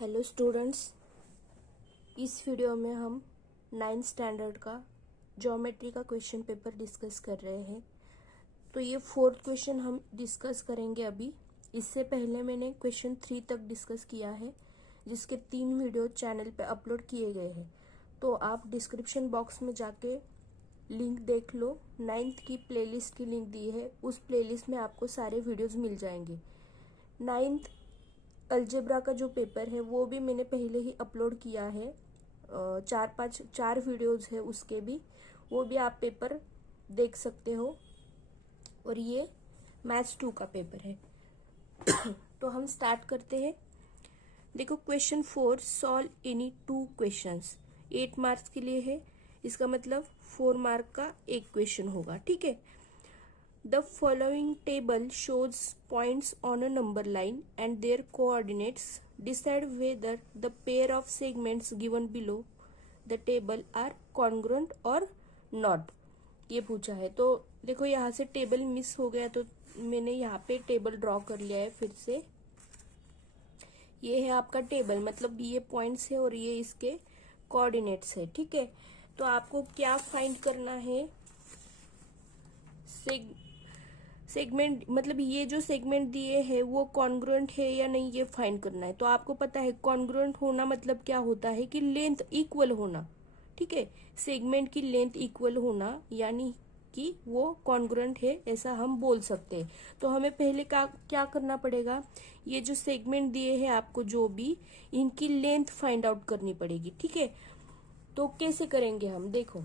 Hello students, इस video में हम 9th स्टैंडर्ड का ज्योमेट्री का क्वेश्चन पेपर डिस्कस कर रहे हैं। तो ये 4th क्वेश्चन हम डिस्कस करेंगे अभी। इससे पहले मैंने क्वेश्चन 3 तक डिस्कस किया है, जिसके 3 वीडियो चैनल पे अपलोड किए गए हैं। तो आप डिस्क्रिप्शन बॉक्स में जाके लिंक देख लो। 9th की प्लेलिस्ट की लिंक दी है, उस प्लेलिस्ट में आपको सारे वीडियोस मिल जाएंगे। 9th अलजेब्रा का जो पेपर है वो भी मैंने पहले ही अपलोड किया है। 4 वीडियोस है उसके भी, वो भी आप पेपर देख सकते हो। और ये मैथ्स 2 का पेपर है। तो हम स्टार्ट करते हैं। देखो, question 4, solve any 2 questions. 8 marks के लिए है, इसका मतलब 4 मार्क का एक क्वेश्चन होगा। ठीक है। The following table shows points on a number line and their coordinates. Decide whether the pair of segments given below the table are congruent or not. ये पूछा है। तो देखो, यहाँ से टेबल मिस हो गया, तो मैंने यहाँ पे टेबल ड्रॉ कर लिया है फिर से। ये है आपका टेबल, मतलब ये पॉइंट्स है और ये इसके कोऑर्डिनेट्स है। ठीक है। तो आपको क्या फाइंड करना है? सेगमेंट, मतलब ये जो सेगमेंट दिए हैं वो कॉन्ग्रुएंट है या नहीं, ये फाइंड करना है। तो आपको पता है कॉन्ग्रुएंट होना मतलब क्या होता है कि लेंथ इक्वल होना। ठीक है, सेगमेंट की लेंथ इक्वल होना, यानी कि वो कॉन्ग्रुएंट है, ऐसा हम बोल सकते हैं। तो हमें पहले क्या करना पड़ेगा? ये जो सेगमेंट दिए हैं आपको, जो भी, इनकी लेंथ फाइंड आउट करनी पड़ेगी। ठीक है। तो कैसे करेंगे हम? देखो,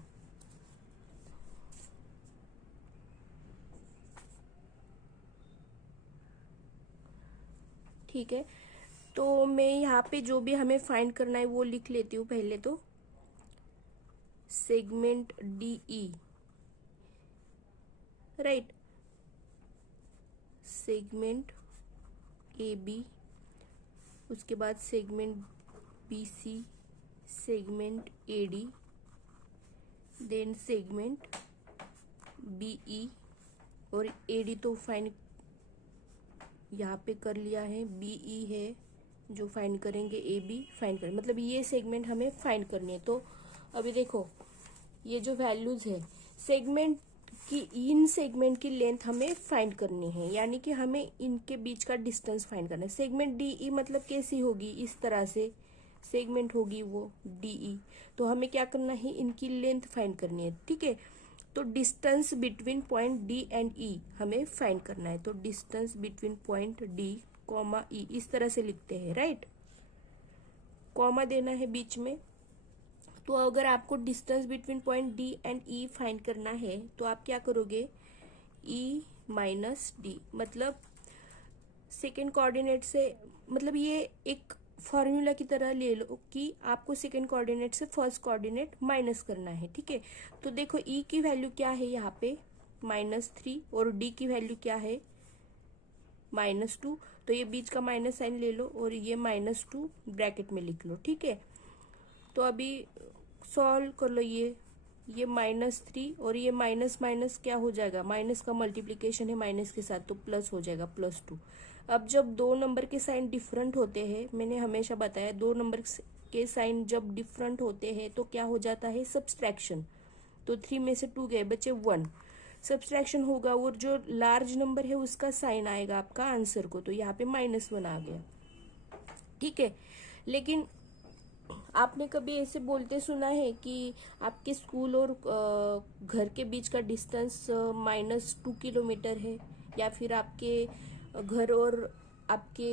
ठीक है। तो मैं यहाँ पे जो भी हमें फाइंड करना है वो लिख लेती हूँ पहले। तो segment DE, right, segment A B, उसके बाद segment B C, segment A D, then segment B E. और ए डी तो फाइंड यहाँ पे कर लिया है, बी ई है जो फाइंड करेंगे, ए बी फाइंड करेंगे, मतलब ये सेगमेंट हमें फाइंड करनी है। तो अभी देखो, ये जो वैल्यूज है सेगमेंट की, इन सेगमेंट की लेंथ हमें फाइंड करनी है, यानी कि हमें इनके बीच का डिस्टेंस फाइंड करना है। सेगमेंट डीई मतलब कैसी होगी? इस तरह से सेगमेंट होगी वो डीई। तो हमें क्या करना है? इनकी लेंथ फाइंड करनी है। ठीक है। तो distance between point D and E हमें फाइंड करना है। तो distance between point D comma E, इस तरह से लिखते हैं, राइट। कॉमा देना है बीच में। तो अगर आपको distance between point D and E find करना है तो आप क्या करोगे? ई माइनस डी, मतलब सेकेंड कोऑर्डिनेट से, मतलब ये एक फॉर्मूला की तरह ले लो कि आपको सेकेंड कोऑर्डिनेट से फर्स्ट कोऑर्डिनेट माइनस करना है। ठीक है। तो देखो, ई की वैल्यू क्या है यहाँ पे? -3, और डी की वैल्यू क्या है? -2। तो ये बीच का माइनस साइन ले लो और ये -2 ब्रैकेट में लिख लो। ठीक है। तो अभी सॉल्व कर लो। ये -3 और ये माइनस माइनस क्या हो जाएगा? माइनस का मल्टीप्लीकेशन है माइनस के साथ, तो प्लस हो जाएगा, +2। अब जब दो नंबर के साइन डिफरेंट होते हैं, मैंने हमेशा बताया, दो नंबर के साइन जब डिफरेंट होते हैं तो क्या हो जाता है? सब्सट्रैक्शन। तो 3 में से 2 गए, बचे 1, सब्सट्रैक्शन होगा और जो लार्ज नंबर है उसका साइन आएगा आपका आंसर को। तो यहाँ पे -1 आ गया। ठीक है। लेकिन आपने कभी ऐसे बोलते सुना है कि आपके स्कूल और घर के बीच का डिस्टेंस -2 किलोमीटर है, या फिर आपके घर और आपके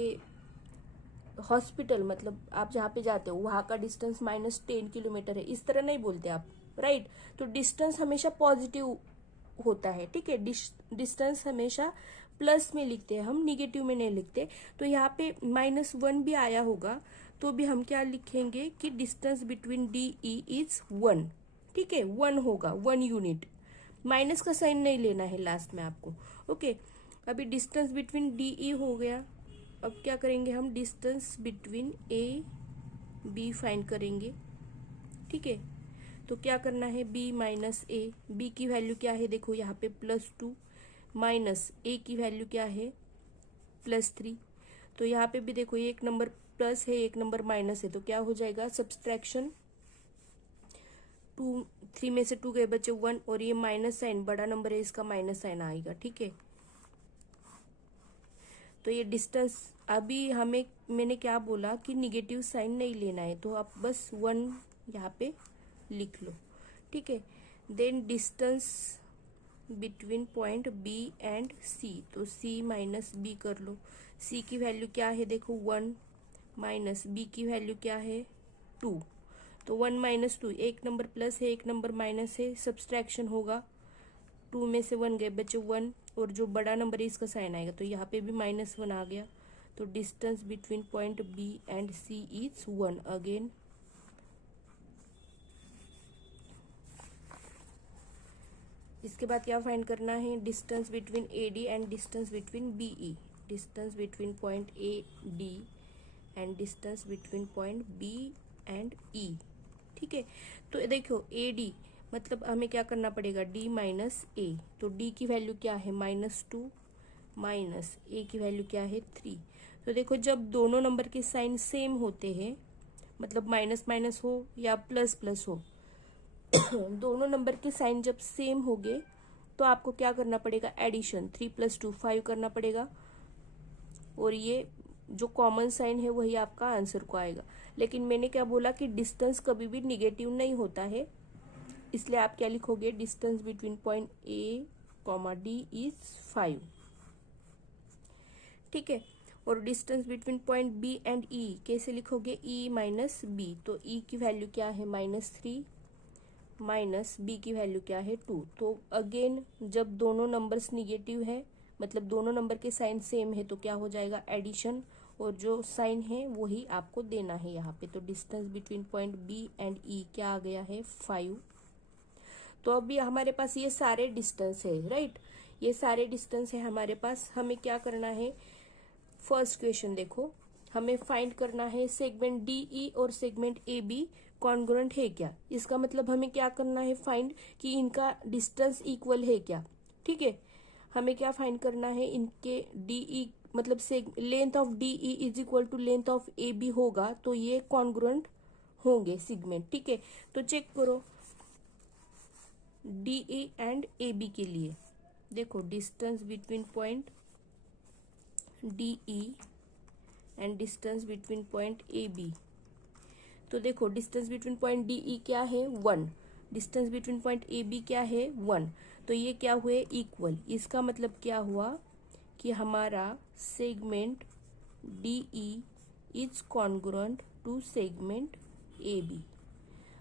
हॉस्पिटल, मतलब आप जहाँ पे जाते हो वहाँ का डिस्टेंस -10 किलोमीटर है? इस तरह नहीं बोलते आप, राइट। तो डिस्टेंस हमेशा पॉजिटिव होता है। ठीक है। डिस्टेंस हमेशा प्लस में लिखते हैं हम, निगेटिव में नहीं लिखते। तो यहाँ पे -1 भी आया होगा तो भी हम क्या लिखेंगे कि distance between D E is 1। ठीक है, 1 होगा, 1 यूनिट। माइनस का साइन नहीं लेना है लास्ट में आपको। ओके। अभी डिस्टेंस बिटवीन डी ई हो गया। अब क्या करेंगे हम? Distance between A B find करेंगे। ठीक है। तो क्या करना है? b माइनस ए, बी की वैल्यू क्या है? देखो यहाँ पे +2, माइनस ए की वैल्यू क्या है? +3। तो यहाँ पे भी देखो, ये एक नंबर प्लस है, एक नंबर माइनस है, तो क्या हो जाएगा सब्सट्रैक्शन, 3 में से 2 गए बचे 1, और ये माइनस साइन, बड़ा नंबर है इसका माइनस साइन आएगा, ठीक है। तो ये डिस्टेंस, अभी मैंने क्या बोला कि निगेटिव साइन नहीं लेना है, तो आप बस 1 यहाँ पे लिख लो, ठीक है। Then distance between point B and C, तो सी माइनस बी कर लो। सी की वैल्यू क्या है देखो 1, माइनस बी की वैल्यू क्या है 2, तो 1 माइनस 2, एक नंबर प्लस है एक नंबर माइनस है, सब्सट्रैक्शन होगा, 2 में से 1 गए बचे 1, और जो बड़ा नंबर है इसका साइन आएगा, तो यहाँ पे भी -1 आ गया। तो distance between point B and C is 1 again. इसके बाद क्या फाइंड करना है, distance between A D and distance between B E, distance between point A D and distance between point B and E, ठीक है। तो देखो ए डी मतलब हमें क्या करना पड़ेगा, d माइनस ए, तो d की वैल्यू क्या है -2, माइनस a की वैल्यू क्या है 3। तो देखो जब दोनों नंबर के साइन सेम होते हैं, मतलब माइनस माइनस हो या प्लस प्लस हो, दोनों नंबर के साइन जब सेम होंगे तो आपको क्या करना पड़ेगा, एडिशन, 3 + 2 5 करना पड़ेगा, और ये जो कॉमन साइन है वही आपका आंसर को आएगा। लेकिन मैंने क्या बोला कि डिस्टेंस कभी भी निगेटिव नहीं होता है, इसलिए आप क्या लिखोगे, distance between point A comma D is 5, ठीक है। और distance between point B and E कैसे लिखोगे, ई माइनस बी, तो ई की वैल्यू क्या है -3, माइनस बी की वैल्यू क्या है 2। तो अगेन जब दोनों नंबर्स निगेटिव है, मतलब दोनों नंबर के साइन सेम है, तो क्या हो जाएगा एडिशन, और जो साइन है वही आपको देना है यहाँ पे। तो distance between point B and E क्या आ गया है 5। तो अभी हमारे पास ये सारे डिस्टेंस है, राइट, ये सारे डिस्टेंस है हमारे पास। हमें क्या करना है, फर्स्ट क्वेश्चन देखो, हमें फाइंड करना है सेगमेंट डी ई और सेगमेंट ए बी कॉन्ग्रुएंट है क्या। इसका मतलब हमें क्या करना है, फाइंड कि इनका डिस्टेंस इक्वल है क्या, ठीक है। हमें क्या फाइंड करना है, इनके डी ई मतलब length of D E is equal to length of A B होगा, तो ये कॉन्ग्रुएंट होंगे सेगमेंट, ठीक है। तो चेक करो D E and A B के लिए, देखो distance between point D E and distance between point A B. तो देखो distance between point D E क्या है 1, distance between point A B क्या है 1, तो ये क्या हुए इक्वल। इसका मतलब क्या हुआ कि हमारा segment D E is congruent to segment A B.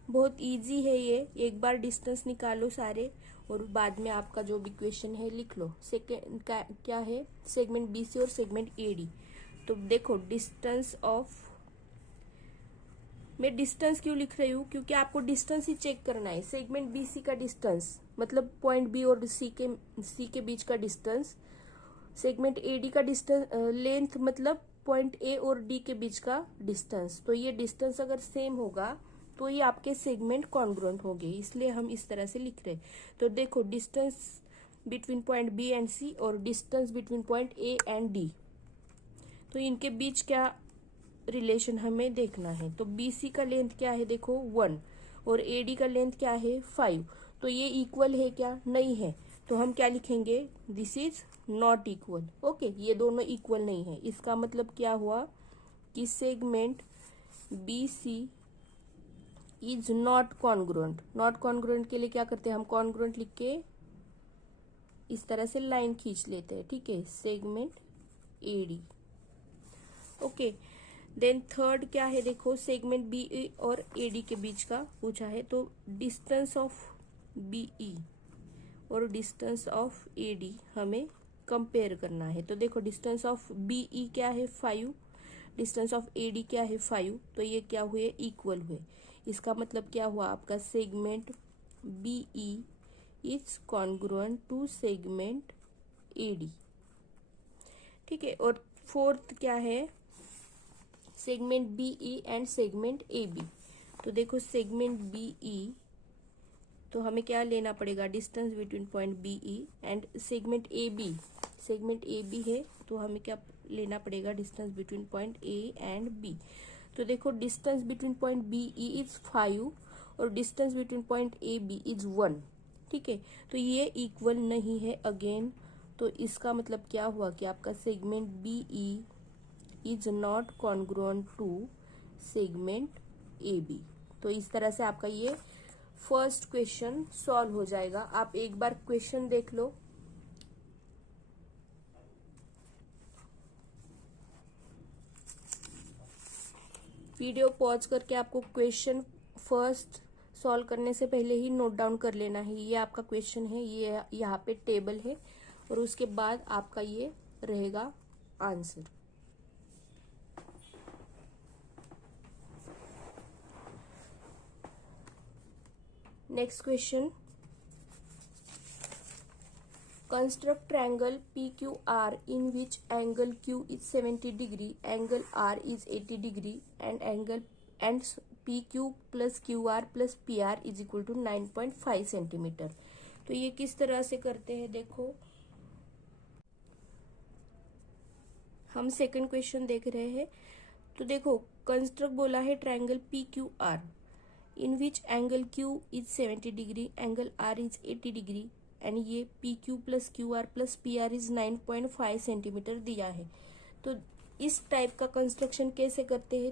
बहुत इजी है ये, एक बार डिस्टेंस निकालो सारे और बाद में आपका जो भी क्वेश्चन है लिख लो। सेकेंड का क्या है, सेगमेंट बी सी और सेगमेंट ए डी। तो देखो डिस्टेंस ऑफ, मैं डिस्टेंस क्यों लिख रही हूँ, क्योंकि आपको डिस्टेंस ही चेक करना है। सेगमेंट बी सी का डिस्टेंस मतलब पॉइंट बी और सी के बीच का डिस्टेंस, सेगमेंट ए डी का डिस्टेंस लेंथ मतलब पॉइंट ए और डी के बीच का डिस्टेंस। तो ये डिस्टेंस अगर सेम होगा तो ये आपके सेगमेंट कॉन्ग्रुएंट होंगे, इसलिए हम इस तरह से लिख रहे हैं। तो देखो distance between point B and C और distance between point A and D, तो इनके बीच क्या रिलेशन हमें देखना है। तो बी सी का लेंथ क्या है देखो 1 और ए डी का लेंथ क्या है 5, तो ये इक्वल है क्या, नहीं है। तो हम क्या लिखेंगे, this is not equal, okay, ये दोनों इक्वल नहीं है। इसका मतलब क्या हुआ कि segment B C is not congruent. Not congruent के लिए क्या करते हैं हम, कॉन्ग्रुएंट लिख के इस तरह से लाइन खींच लेते हैं, ठीक है, segment A D, okay. Then third क्या है देखो, सेगमेंट बी ई और ए डी के बीच का पूछा है, तो डिस्टेंस ऑफ बी ई और डिस्टेंस ऑफ ए डी हमें कंपेयर करना है। तो देखो डिस्टेंस ऑफ बी ई क्या है 5, डिस्टेंस ऑफ ए डी क्या है 5, तो ये क्या हुए इक्वल हुए। इसका मतलब क्या हुआ आपका, segment B E is congruent to segment A D, ठीक है। और फोर्थ क्या है, segment B E and segment A B. तो देखो सेगमेंट बी ई, तो हमें क्या लेना पड़ेगा, distance between point B E and segment A B segment A B है, तो हमें क्या लेना पड़ेगा, distance between point A and B. तो देखो distance between point B E is 5 और distance between point A B is 1। ठीक है, तो ये इक्वल नहीं है अगेन, तो इसका मतलब क्या हुआ कि आपका segment B E is not congruent to segment A B. तो इस तरह से आपका ये फर्स्ट क्वेश्चन सॉल्व हो जाएगा। आप एक बार क्वेश्चन देख लो। वीडियो पॉज करके आपको क्वेश्चन फर्स्ट सॉल्व करने से पहले ही नोट डाउन कर लेना है। ये आपका क्वेश्चन है, ये यहाँ पे टेबल है और उसके बाद आपका ये रहेगा answer. Next question, construct triangle PQR in which angle Q is 70 degree, angle R is 80 degree and PQ plus QR plus PR is equal to 9.5 centimetre. तो ये किस तरह से करते हैं, देखो हम सेकंड क्वेश्चन देख रहे हैं। तो देखो कंस्ट्रक्ट बोला है triangle PQR in which angle Q is 70 degree, angle R is 80 degree and ये PQ plus QR plus PR is 9.5 centimetre दिया है। तो इस टाइप का कंस्ट्रक्शन कैसे करते हैं,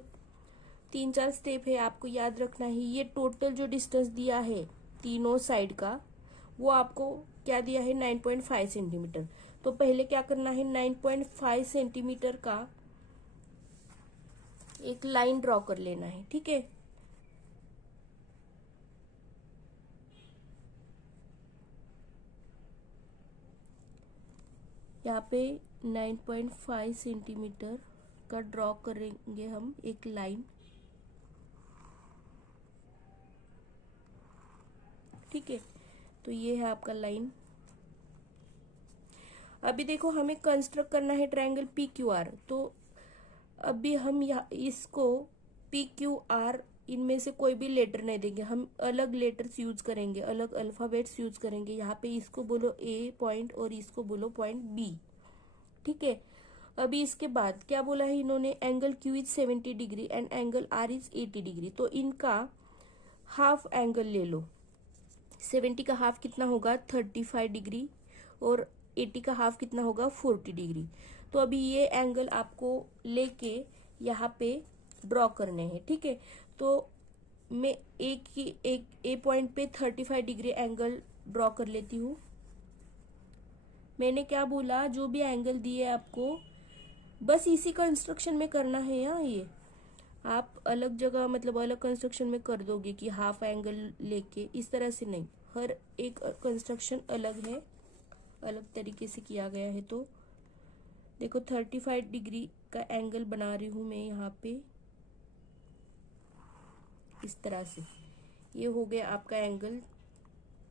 3-4 स्टेप है, आपको याद रखना है। ये टोटल जो डिस्टेंस दिया है तीनों साइड का, वो आपको क्या दिया है, 9.5 सेंटीमीटर। तो पहले क्या करना है, 9.5 सेंटीमीटर का एक लाइन ड्रॉ कर लेना है। ठीक है, यहाँ पे 9.5 सेंटीमीटर का ड्रॉ करेंगे हम एक लाइन। ठीक है, तो ये है आपका लाइन। अभी देखो हमें कंस्ट्रक्ट करना है ट्रायंगल PQR। तो अभी हम यहाँ इसको PQR इनमें से कोई भी लेटर नहीं देंगे, हम अलग लेटर्स यूज करेंगे, अलग अल्फाबेट्स यूज करेंगे। यहाँ पे इसको बोलो A पॉइंट और इसको बोलो पॉइंट B। ठीक है, अभी इसके बाद क्या बोला है इन्होंने, angle Q is 70 degree and angle R is 80 degree. तो इनका हाफ एंगल ले लो। 70 का हाफ कितना होगा, 35 डिग्री और 80 का हाफ कितना होगा, 40 डिग्री। तो अभी ये एंगल आपको लेके यहाँ पे ड्रॉ करने हैं। ठीक है, तो मैं एक ए पॉइंट पे 35 डिग्री एंगल ड्रॉ कर लेती हूँ। मैंने क्या बोला, जो भी एंगल दिए आपको बस इसी कंस्ट्रक्शन में करना है। यहाँ ये आप अलग जगह मतलब अलग कंस्ट्रक्शन में कर दोगे कि हाफ एंगल लेके, इस तरह से नहीं, हर एक कंस्ट्रक्शन अलग है, अलग तरीके से किया गया है। तो देखो 35 डिग्री का एंगल बना रही हूं मैं यहाँ पे, इस तरह से। ये हो गया आपका एंगल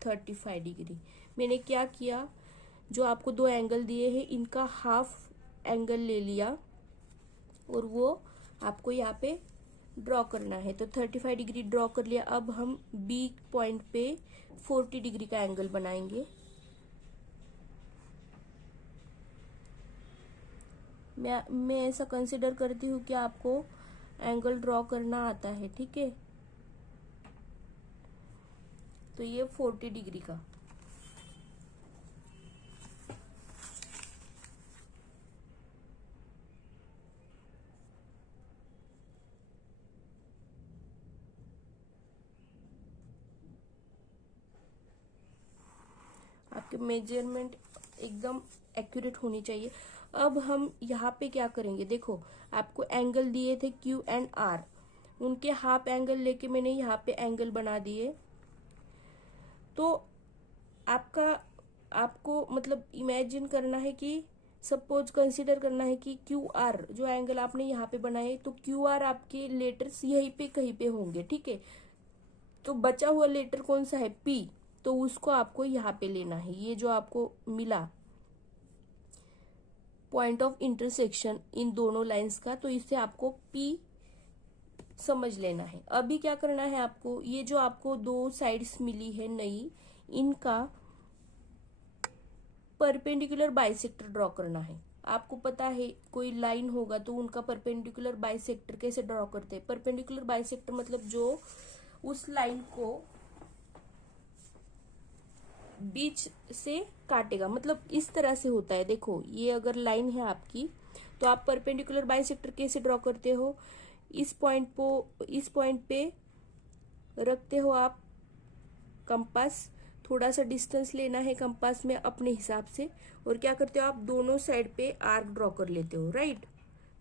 35 डिग्री। मैंने क्या किया, जो आपको दो एंगल दिए हैं इनका हाफ एंगल ले लिया और वो आपको यहाँ पे ड्रॉ करना है। तो 35 डिग्री ड्रॉ कर लिया। अब हम B पॉइंट पे 40 डिग्री का एंगल बनाएंगे। मैं ऐसा कंसिडर करती हूँ कि आपको एंगल ड्रॉ करना आता है। ठीक है, तो ये 40 डिग्री का। आपके मेजरमेंट एकदम एक्यूरेट होनी चाहिए। अब हम यहाँ पे क्या करेंगे, देखो आपको एंगल दिए थे Q एंड R, उनके हाफ एंगल लेके मैंने यहाँ पे एंगल बना दिए। तो आपको मतलब इमेजिन करना है कि सपोज कंसीडर करना है कि QR जो एंगल आपने यहाँ पे बनाए, तो QR आपके लेटर्स यहीं पे कहीं पे होंगे। ठीक है, तो बचा हुआ लेटर कौन सा है, P, तो उसको आपको यहाँ पे लेना है। ये जो आपको मिला पॉइंट ऑफ इंटरसेक्शन इन दोनों लाइंस का, तो इससे आपको P समझ लेना है। अभी क्या करना है आपको, ये जो आपको दो साइड्स मिली है नई, इनका परपेंडिकुलर बाइसेक्टर ड्रॉ करना है। आपको पता है कोई लाइन होगा तो उनका परपेंडिकुलर बाइसेक्टर कैसे ड्रॉ करते हैं। परपेंडिकुलर बाइसेक्टर मतलब जो उस लाइन को बीच से काटेगा, मतलब इस तरह से होता है। देखो ये अगर लाइन है आपकी तो आप परपेंडिकुलर बाइसेक्टर कैसे ड्रॉ करते हो, इस पॉइंट पे रखते हो आप कंपास, थोड़ा सा डिस्टेंस लेना है कंपास में अपने हिसाब से, और क्या करते हो आप दोनों साइड पे आर्क ड्रॉ कर लेते हो, राइट।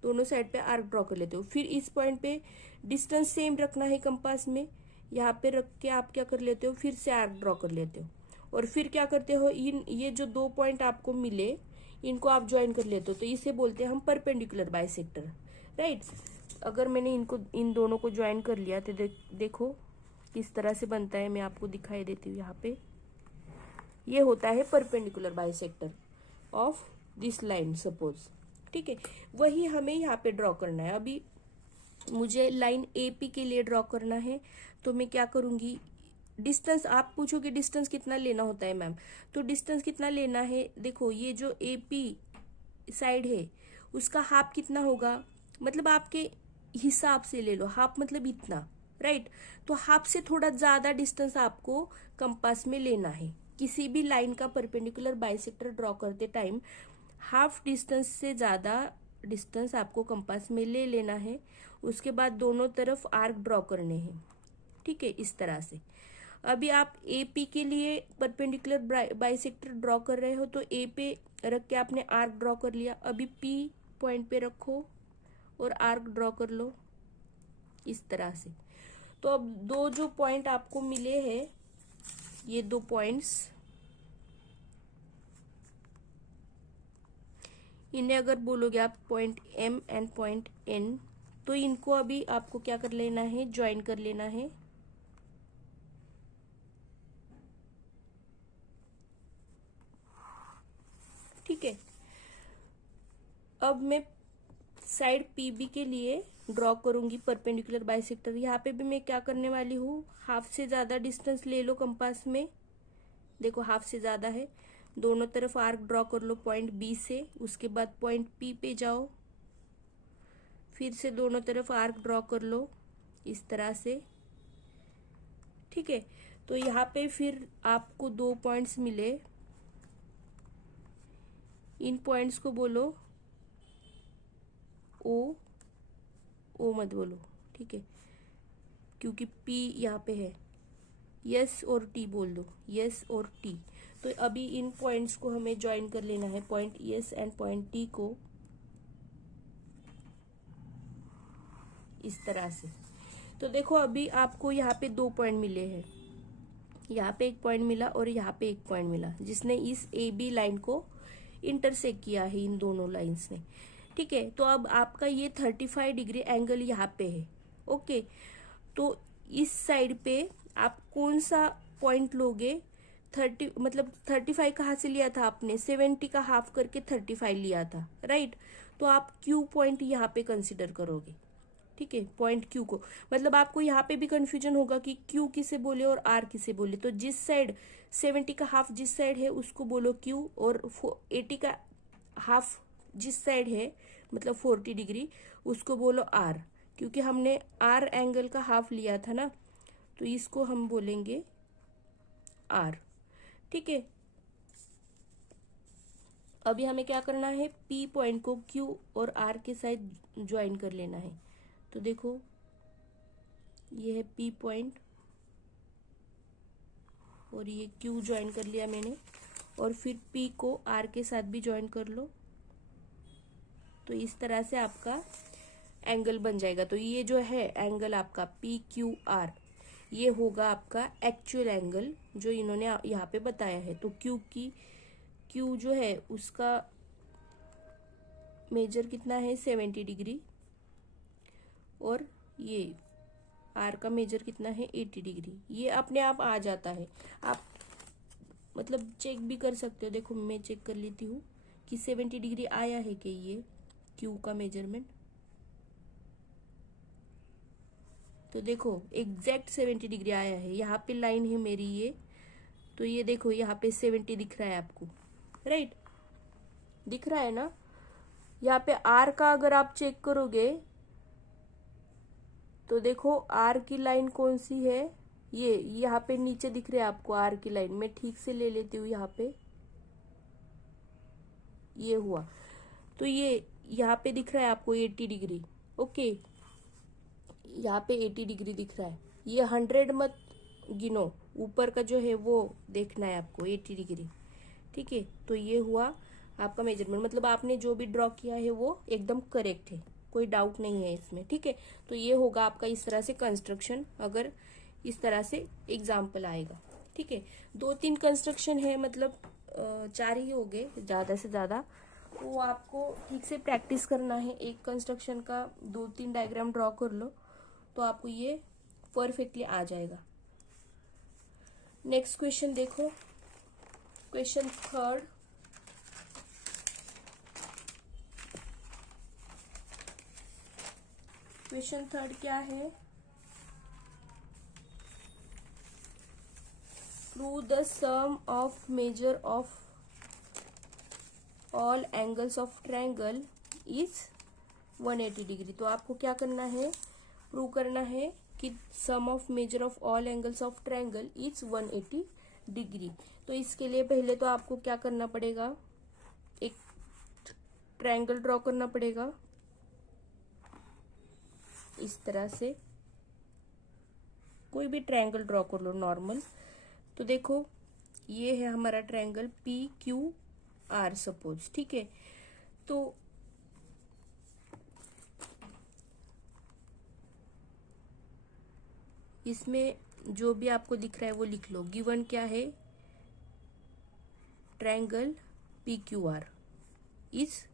दोनों साइड पे आर्क ड्रॉ कर लेते हो। फिर इस पॉइंट पे डिस्टेंस सेम रखना है कंपास में, यहाँ पे रख के आप क्या कर लेते हो, फिर से आर्क ड्रॉ कर लेते हो। और फिर क्या करते हो, ये जो 2 पॉइंट आपको मिले इनको आप ज्वाइन कर लेते हो, तो इसे बोलते हैं हम परपेंडिकुलर बाइसेक्टर, राइट। अगर मैंने इन दोनों को ज्वाइन कर लिया तो देखो किस तरह से बनता है, मैं आपको दिखाई देती हूँ। यहाँ पे ये होता है perpendicular bisector of this line suppose, ठीक है। वही हमें यहाँ पे ड्रॉ करना है। अभी मुझे लाइन एपी के लिए ड्रॉ करना है, तो मैं क्या करूंगी, डिस्टेंस, आप पूछोगे डिस्टेंस कितना लेना होता है मैम, तो डिस्टेंस कितना लेना है, देखो ये जो एपी साइड है उसका हाफ कितना होगा, मतलब आपके हिसाब से ले लो, हाफ मतलब इतना, राइट। तो हाफ से थोड़ा ज्यादा डिस्टेंस आपको कंपास में लेना है। किसी भी लाइन का परपेंडिकुलर बाइसेक्टर ड्रॉ करते टाइम हाफ डिस्टेंस से ज्यादा डिस्टेंस आपको कंपास में ले लेना है। उसके बाद दोनों तरफ आर्क ड्रॉ करने हैं, ठीक है, इस तरह से। अभी आप एपी के लिए परपेंडिकुलर बाइसेक्टर ड्रॉ कर रहे हो तो ए पे रख के आपने आर्क ड्रॉ कर लिया। अभी पी पॉइंट पे रखो और आर्क ड्रॉ कर लो इस तरह से। तो अब दो जो पॉइंट आपको मिले हैं, ये 2 पॉइंट्स, इन्हें अगर बोलोगे आप point M and point N, तो इनको अभी आपको क्या कर लेना है, ज्वाइन कर लेना है। ठीक है। अब मैं साइड पीबी के लिए ड्रॉ करूंगी परपेंडिकुलर बाइसेक्टर। यहाँ पे भी मैं क्या करने वाली हूँ, हाफ से ज्यादा डिस्टेंस ले लो कंपास में, देखो हाफ से ज्यादा है, दोनों तरफ आर्क ड्रॉ कर लो पॉइंट बी से। उसके बाद पॉइंट पी पे जाओ, फिर से दोनों तरफ आर्क ड्रॉ कर लो इस तरह से, ठीक है। तो यहाँ पे फिर आपको 2 पॉइंट्स मिले, इन पॉइंट्स को बोलो ओ मत बोलो, ठीक है, क्योंकि पी यहाँ पे है। यस और टी बोल दो, यस और टी। तो अभी इन पॉइंट्स को हमें ज्वाइन कर लेना है, point yes and point T को इस तरह से। तो देखो अभी आपको यहाँ पे 2 पॉइंट मिले हैं, यहाँ पे 1 पॉइंट मिला और यहाँ पे 1 पॉइंट मिला, जिसने इस ए बी लाइन को इंटरसेक्ट किया है इन दोनों लाइंस ने, ठीक है। तो अब आपका ये 35 डिग्री एंगल यहाँ पे है, ओके। तो इस साइड पे आप कौन सा पॉइंट लोगे, 30 मतलब 35 कहाँ से लिया था आपने, 70 का हाफ करके 35 लिया था, राइट। तो आप क्यू पॉइंट यहाँ पे कंसिडर करोगे, ठीक है, पॉइंट क्यू को। मतलब आपको यहाँ पे भी कंफ्यूजन होगा कि क्यू किसे बोले और आर किसे बोले, तो जिस साइड 70 का हाफ जिस साइड है उसको बोलो क्यू, और 80 का हाफ जिस साइड है मतलब 40 डिग्री उसको बोलो आर, क्योंकि हमने आर एंगल का हाफ लिया था ना, तो इसको हम बोलेंगे आर, ठीक है। अभी हमें क्या करना है, पी पॉइंट को क्यू और आर के साथ ज्वाइन कर लेना है। तो देखो ये है पी पॉइंट और ये क्यू ज्वाइन कर लिया मैंने, और फिर पी को आर के साथ भी ज्वाइन कर लो। तो इस तरह से आपका एंगल बन जाएगा। तो ये जो है एंगल आपका पी क्यू आर, ये होगा आपका एक्चुअल एंगल जो इन्होंने यहाँ पे बताया है। तो क्यू जो है उसका मेजर कितना है 70 डिग्री, और ये आर का मेजर कितना है 80 डिग्री। ये अपने आप आ जाता है, आप मतलब चेक भी कर सकते हो। देखो मैं चेक कर लेती हूँ कि 70 डिग्री आया है कि ये क्यू का मेजरमेंट। तो देखो एग्जैक्ट 70 डिग्री आया है, यहाँ पे लाइन है मेरी ये, तो ये देखो यहाँ पे 70 दिख रहा है आपको, राइट, दिख रहा है ना। यहाँ पे आर का अगर आप चेक करोगे तो देखो आर की लाइन कौन सी है, ये यहाँ पे नीचे दिख रहा है आपको आर की लाइन। मैं ठीक से ले लेती हूँ, यहाँ पे ये हुआ, तो ये यहाँ पे दिख रहा है आपको 80 डिग्री। ओके, यहाँ पे 80 डिग्री दिख रहा है। ये 100 मत गिनो, ऊपर का जो है वो देखना है आपको 80 डिग्री। ठीक है, तो ये हुआ आपका मेजरमेंट, मतलब आपने जो भी ड्रॉ किया है वो एकदम करेक्ट है, कोई डाउट नहीं है इसमें। ठीक है, तो ये होगा आपका इस तरह से कंस्ट्रक्शन, अगर इस तरह से एग्जाम्पल आएगा। ठीक है, 2-3 कंस्ट्रक्शन है, मतलब 4 ही हो गए ज़्यादा से ज़्यादा, तो आपको ठीक से प्रैक्टिस करना है। एक कंस्ट्रक्शन का 2-3 डायग्राम ड्रॉ कर लो तो आपको ये परफेक्टली आ जाएगा। नेक्स्ट क्वेश्चन देखो, क्वेश्चन थर्ड। क्वेश्चन थर्ड क्या है, prove the sum of measure of all angles of triangle is 180 degree. तो आपको क्या करना है, प्रूव करना है कि sum of measure of all angles of triangle is 180 degree. तो इसके लिए पहले तो आपको क्या करना पड़ेगा, एक ट्रायंगल ड्रॉ करना पड़ेगा इस तरह से, कोई भी ट्रायंगल ड्रॉ कर लो नॉर्मल। तो देखो ये है हमारा ट्रायंगल PQR सपोज। ठीक है, तो इसमें जो भी आपको दिख रहा है वो लिख लो। गिवन क्या है, triangle PQR is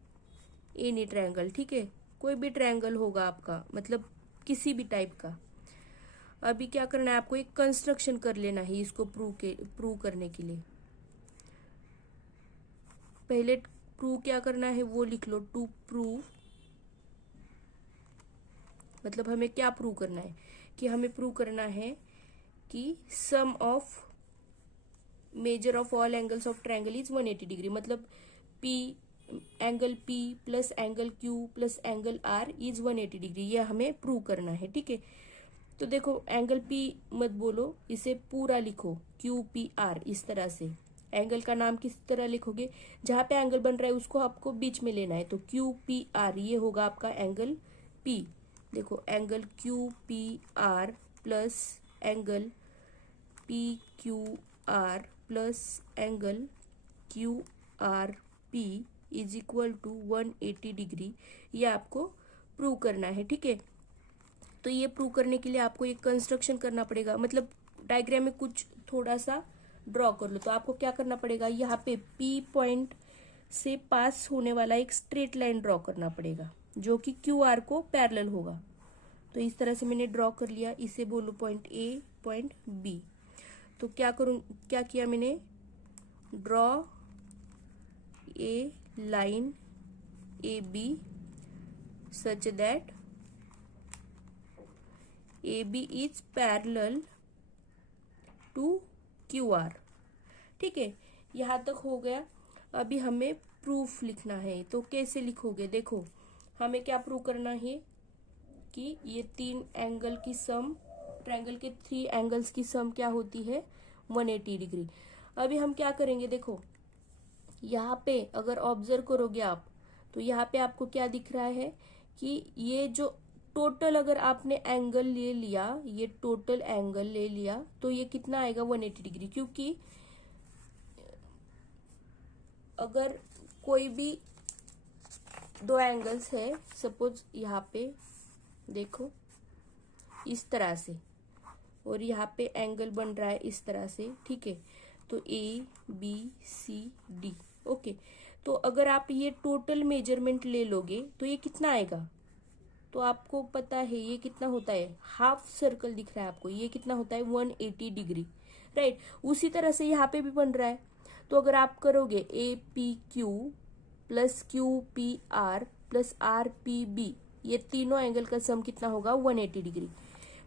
any triangle. ठीक है, कोई भी ट्रायंगल होगा आपका, मतलब किसी भी टाइप का। अभी क्या करना है आपको, एक कंस्ट्रक्शन कर लेना है इसको प्रूव करने के लिए। पहले प्रूव क्या करना है वो लिख लो, टू प्रूव, मतलब हमें क्या प्रूव करना है, कि हमें प्रूव करना है कि sum of measure of all angles of triangle is 180 degree, मतलब angle P plus angle Q plus angle R is 180 degree, ये हमें प्रूव करना है। ठीक है, तो देखो एंगल P मत बोलो, इसे पूरा लिखो QPR इस तरह से। एंगल का नाम किस तरह लिखोगे, जहां पे एंगल बन रहा है उसको आपको बीच में लेना है, तो QPR ये होगा आपका एंगल P। देखो angle QPR plus angle PQR plus angle QRP is equal to 180 degree, ये आपको प्रूव करना है। ठीक है, तो ये प्रूव करने के लिए आपको एक कंस्ट्रक्शन करना पड़ेगा, मतलब डायग्राम में कुछ थोड़ा सा ड्रॉ कर लो। तो आपको क्या करना पड़ेगा, यहाँ पे P पॉइंट से पास होने वाला एक स्ट्रेट लाइन ड्रॉ करना पड़ेगा जो कि QR को पैरेलल होगा। तो इस तरह से मैंने ड्रॉ कर लिया, इसे बोलो पॉइंट A पॉइंट B। तो क्या करूं, क्या किया मैंने, draw a line AB such that AB is parallel to QR। ठीक है, यहाँ तक हो गया। अभी हमें प्रूफ लिखना है, तो कैसे लिखोगे, देखो हमें क्या प्रूव करना है कि ये 3 एंगल की सम, ट्रायंगल के 3 एंगल्स की सम क्या होती है, 180 डिग्री। अभी हम क्या करेंगे, देखो यहाँ पे अगर ऑब्जर्व करोगे आप, तो यहाँ पे आपको क्या दिख रहा है कि ये जो टोटल अगर आपने एंगल ले लिया, ये टोटल एंगल ले लिया, तो ये कितना आएगा, 180 डिग्री। क्योंकि अगर कोई भी 2 एंगल्स है, सपोज यहाँ पे देखो इस तरह से, और यहाँ पे एंगल बन रहा है इस तरह से। ठीक है, तो ABCD। ओके, तो अगर आप ये टोटल मेजरमेंट ले लोगे तो ये कितना आएगा, तो आपको पता है ये कितना होता है, हाफ सर्कल दिख रहा है आपको, ये कितना होता है, 180 डिग्री। राइट, उसी तरह से यहाँ पे भी बन रहा है। तो अगर आप करोगे APQ plus QPR plus RPB, ये तीनों एंगल का सम कितना होगा, 180 डिग्री।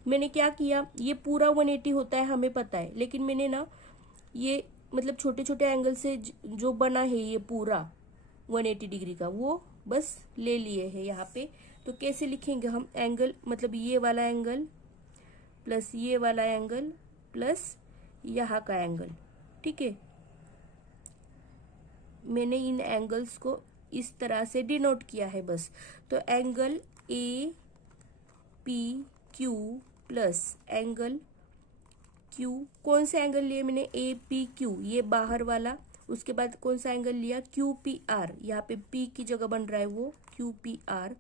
मैंने क्या किया, ये पूरा 180 होता है हमें पता है, लेकिन मैंने ना ये मतलब छोटे छोटे एंगल से जो बना है ये पूरा 180 डिग्री का, वो बस ले लिए है यहाँ पे। तो कैसे लिखेंगे हम एंगल, मतलब ये वाला एंगल प्लस ये वाला एंगल प्लस यहाँ का एंगल, ठीक है। मैंने इन एंगल्स को इस तरह से डिनोट किया है बस। तो angle A P Q plus angle Q, कौन सा एंगल लिया मैंने, ए पी क्यू, ये बाहर वाला। उसके बाद कौन सा एंगल लिया, क्यू पी आर, यहाँ पे पी की जगह बन रहा है वो Q P R,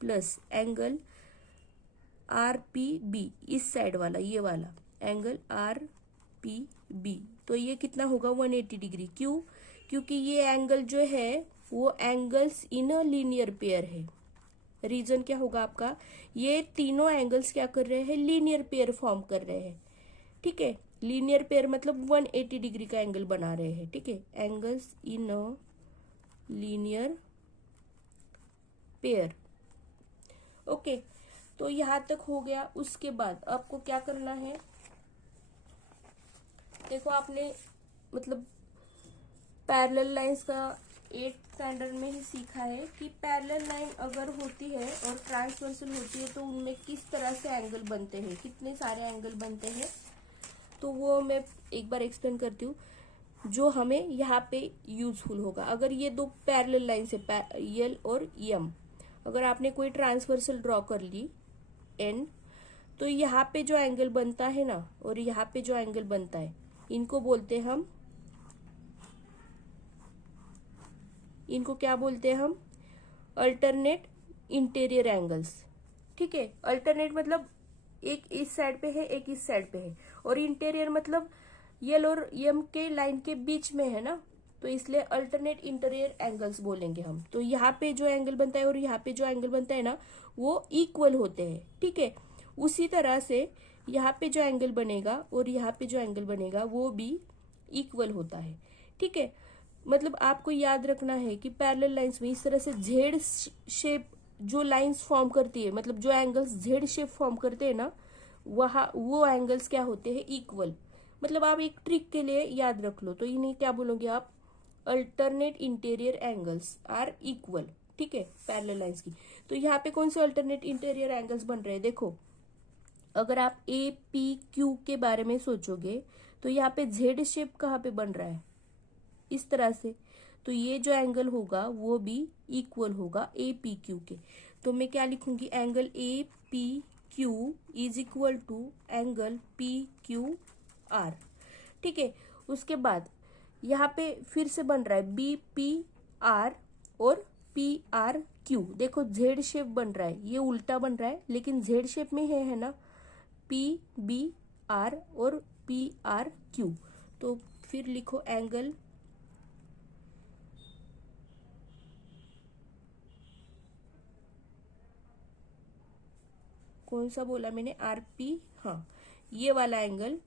plus angle R P B, इस साइड वाला, ये वाला एंगल आर पी बी। तो ये कितना होगा 180 डिग्री। क्यों? क्योंकि ये एंगल जो है वो angles in a linear pair है। रीजन क्या होगा आपका, ये तीनों एंगल्स क्या कर रहे हैं, लीनियर पेयर फॉर्म कर रहे हैं, ठीक है। लीनियर पेयर मतलब 180 डिग्री का एंगल बना रहे हैं, ठीक है। Angles in a linear pair, okay. तो यहां तक हो गया। उसके बाद आपको क्या करना है, देखो आपने मतलब पैरेलल लाइंस का 8th स्टैंडर्ड में ही सीखा है कि पैरेलल लाइन अगर होती है और ट्रांसवर्सल होती है तो उनमें किस तरह से एंगल बनते हैं, कितने सारे एंगल बनते हैं। तो वो मैं एक बार एक्सप्लेन करती हूँ जो हमें यहाँ पे यूजफुल होगा। अगर ये दो पैरेलल लाइन से यल और यम, अगर आपने कोई ट्रांसवर्सल ड्रॉ कर ली एन, तो यहाँ पे जो एंगल बनता है ना और यहाँ पे जो एंगल बनता है, इनको बोलते हैं हम, इनको क्या बोलते हैं हम, अल्टरनेट इंटीरियर एंगल्स, ठीक है। अल्टरनेट मतलब एक इस साइड पे है, एक इस साइड पे है, और इंटीरियर मतलब यल और यम के लाइन के बीच में है ना, तो इसलिए अल्टरनेट इंटीरियर एंगल्स बोलेंगे हम। तो यहाँ पे जो एंगल बनता है और यहाँ पे जो एंगल बनता है ना, वो इक्वल होते हैं, ठीक है। उसी तरह से यहाँ पे जो एंगल बनेगा और यहाँ पे जो एंगल बनेगा वो भी इक्वल होता है, ठीक है। मतलब आपको याद रखना है कि पैरेलल लाइंस में इस तरह से जेड शेप जो लाइंस फॉर्म करती है, मतलब जो एंगल्स जेड शेप फॉर्म करते हैं ना, वहाँ वो एंगल्स क्या होते हैं, इक्वल। मतलब आप एक ट्रिक के लिए याद रख लो, तो इन्हें क्या बोलोगे आप, alternate interior angles are equal, ठीक है, पैरेलल लाइंस की। तो यहाँ पे कौन से अल्टरनेट इंटीरियर एंगल्स बन रहे हैं, देखो अगर आप ए पी क्यू के बारे में सोचोगे तो यहाँ पे जेड शेप कहाँ पे बन रहा है, इस तरह से। तो ये जो एंगल होगा वो भी इक्वल होगा ए पी क्यू के। तो मैं क्या लिखूंगी, angle A P Q is equal to angle P Q R, ठीक है। उसके बाद यहाँ पे फिर से बन रहा है बी पी आर और पी आर क्यू। देखो जेड शेप बन रहा है, ये उल्टा बन रहा है लेकिन जेड शेप में है ना, पी बी आर और पी आर क्यू। तो फिर लिखो एंगल कौन सा बोला मैंने, आर पी, हाँ ये वाला एंगल,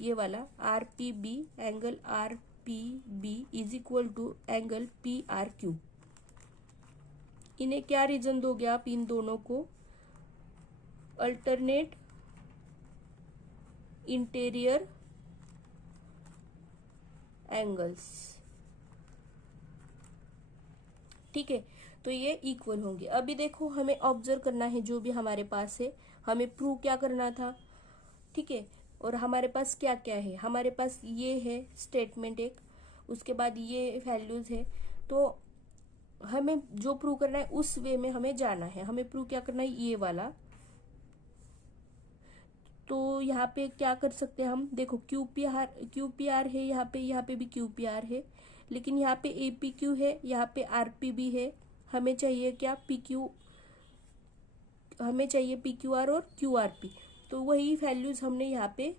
ये वाला R P B, angle R P B is equal to angle P R Q. इन्हें क्या रीजन दोगे आप इन दोनों को, अल्टरनेट इंटीरियर एंगल्स, ठीक है। तो ये इक्वल होंगे। अभी देखो हमें ऑब्जर्व करना है जो भी हमारे पास है, हमें प्रूव क्या करना था, ठीक है। और हमारे पास क्या क्या है, हमारे पास ये है स्टेटमेंट एक, उसके बाद ये वैल्यूज है। तो हमें जो प्रूव करना है उस वे में हमें जाना है। हमें प्रूव क्या करना है, ये वाला। तो यहाँ पे क्या कर सकते हैं हम, देखो क्यू पी आर है यहाँ पे भी क्यू पी आर है, लेकिन यहाँ पे ए पी क्यू है, यहाँ पे आर पी भी है। हमें चाहिए क्या, पी क्यू, हमें चाहिए पी क्यू आर और क्यू आर पी। तो वही वैल्यूज हमने यहाँ पे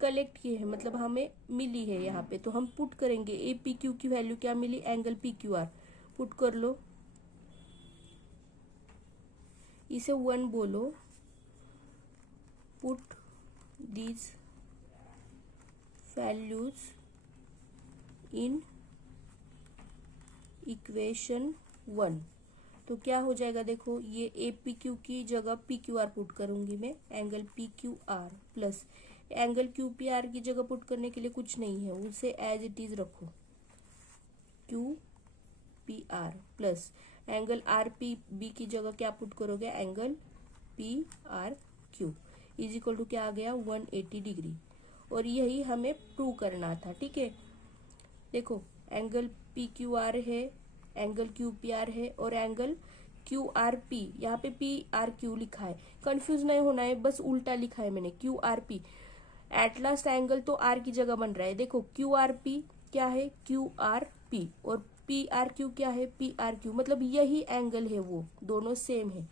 कलेक्ट किए हैं, मतलब हमें मिली है यहाँ पे। तो हम पुट करेंगे, ए पी क्यू की वैल्यू क्या मिली, angle P Q R, put कर लो, इसे 1 बोलो, put these values in equation 1। तो क्या हो जाएगा, देखो ये ए पी क्यू की जगह पी क्यू आर पुट करूंगी मैं, angle P Q are plus angle Q P are की जगह पुट करने के लिए कुछ नहीं है, उसे एज इट इज रखो, Q P R plus angle R P B की जगह क्या पुट करोगे, angle P R Q is equal to क्या आ गया 180 डिग्री। और यही हमें प्रूव करना था। ठीक है, देखो एंगल पी क्यू आर है, एंगल क्यू पी आर है और एंगल क्यू आर पी, यहाँ पे पी आर क्यू लिखा है, कंफ्यूज नहीं होना है, बस उल्टा लिखा है मैंने, Q R P. At last angle तो आर की जगह बन रहा है, देखो क्यू आर पी क्या है, क्यू आर पी, और पी आर क्यू क्या है, पी आर क्यू, मतलब यही एंगल है, वो दोनों सेम है।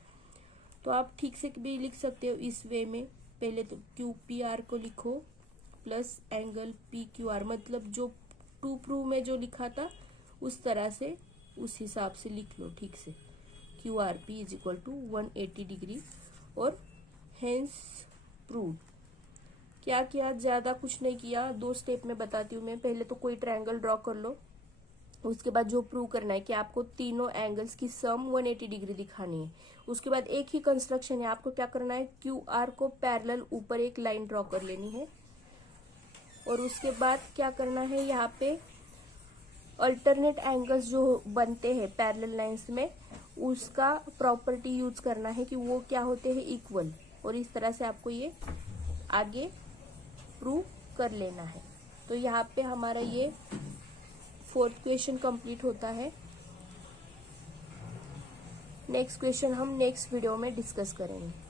तो आप ठीक से भी लिख सकते हो इस वे में, पहले तो क्यू पी आर को लिखो plus angle P Q are, मतलब जो टू प्रूव में जो लिखा था उस तरह से, उस हिसाब से लिख लो ठीक से, Q R P is equal to 180 degree. और हेंस प्रूव। क्या किया, ज्यादा कुछ नहीं किया, 2 स्टेप में बताती हूँ मैं। पहले तो कोई ट्रायंगल ड्रॉ कर लो, उसके बाद जो प्रूव करना है कि आपको तीनों एंगल्स की सम 180 डिग्री दिखानी है। उसके बाद एक ही कंस्ट्रक्शन है, आपको क्या करना है, क्यू आर को पैरेलल ऊपर एक लाइन ड्रॉ कर लेनी है। और उसके बाद क्या करना है, यहाँ पे अल्टरनेट एंगल्स जो बनते हैं पैरेलल लाइंस में, उसका प्रॉपर्टी यूज करना है कि वो क्या होते हैं, इक्वल। और इस तरह से आपको ये आगे प्रूव कर लेना है। तो यहाँ पे हमारा ये 4th क्वेश्चन कंप्लीट होता है। नेक्स्ट क्वेश्चन हम नेक्स्ट वीडियो में डिस्कस करेंगे।